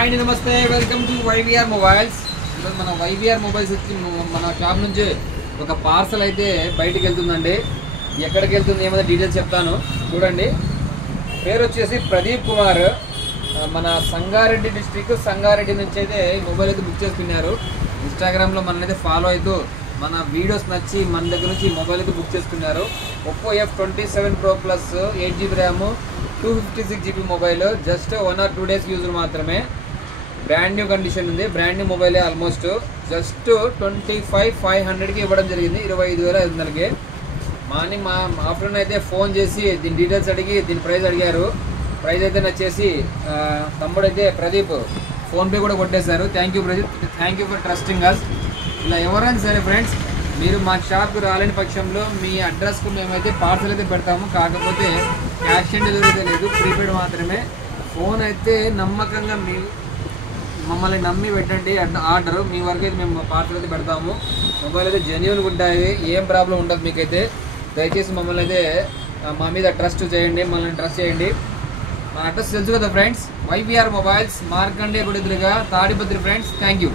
Hi అండి, నమస్తే. Welcome to YVR mobiles. ఈరోజు మన వైవిఆర్ మొబైల్స్ వచ్చి మన షాప్ నుంచి ఒక పార్సల్ అయితే బయటికి వెళ్తుందండి. ఎక్కడికి వెళ్తుంది ఏమైనా డీటెయిల్స్ చెప్తాను చూడండి. పేరు వచ్చేసి ప్రదీప్ కుమార్. మన సంగారెడ్డి డిస్ట్రిక్ట్ సంగారెడ్డి నుంచి అయితే మొబైల్ అయితే బుక్ చేసుకున్నారు. ఇన్స్టాగ్రామ్లో మనల్ని ఫాలో అవుతూ మన వీడియోస్ నచ్చి మన దగ్గర నుంచి మొబైల్ అయితే బుక్ చేసుకున్నారు. Oppo F27 Pro Plus 8GB RAM 256GB mobile. Just 1 or 2 days use మాత్రమే. బ్రాండ్ న్యూ కండిషన్ ఉంది. బ్రాండ్ న్యూ మొబైలే. ఆల్మోస్ట్ జస్ట్ 25,500కి ఇవ్వడం జరిగింది. 25,500కి. మార్నింగ్ మా ఆఫ్టర్నూన్ అయితే ఫోన్ చేసి దీని డీటెయిల్స్ అడిగి దీని ప్రైస్ అడిగారు. ప్రైస్ అయితే నచ్చేసి తమ్ముడైతే ప్రదీప్ ఫోన్పే కూడా కొట్టేశారు. Thank you Pradeep, thank you for trusting us. ఇలా ఎవరైనా సరే ఫ్రెండ్స్, మీరు మా షాప్కి రాలేని పక్షంలో మీ అడ్రస్కు మేమైతే పార్సల్ అయితే పెడతాము. కాకపోతే క్యాష్ ఆన్ డెలివరీ అయితే లేదు, ప్రీపెయిడ్ మాత్రమే. ఫోన్ అయితే నమ్మకంగా మమ్మల్ని నమ్మి పెట్టండి. ఆర్డర్ మీ వరకు అయితే మేము పార్సల్ అయితే పెడతాము. మొబైల్ అయితే జెన్యూన్గా ఉంటాయి, ఏం ప్రాబ్లం ఉండదు మీకైతే. దయచేసి మమ్మల్ని అయితే మా మీద ట్రస్ట్ చేయండి, మనల్ని ట్రస్ట్ చేయండి. మా అడ్రస్ తెలుసు కదా ఫ్రెండ్స్, వైవిఆర్ మొబైల్స్, మార్కండే గుడి ఎదురుగా తాడిపత్రి ఫ్రెండ్స్. Thank you.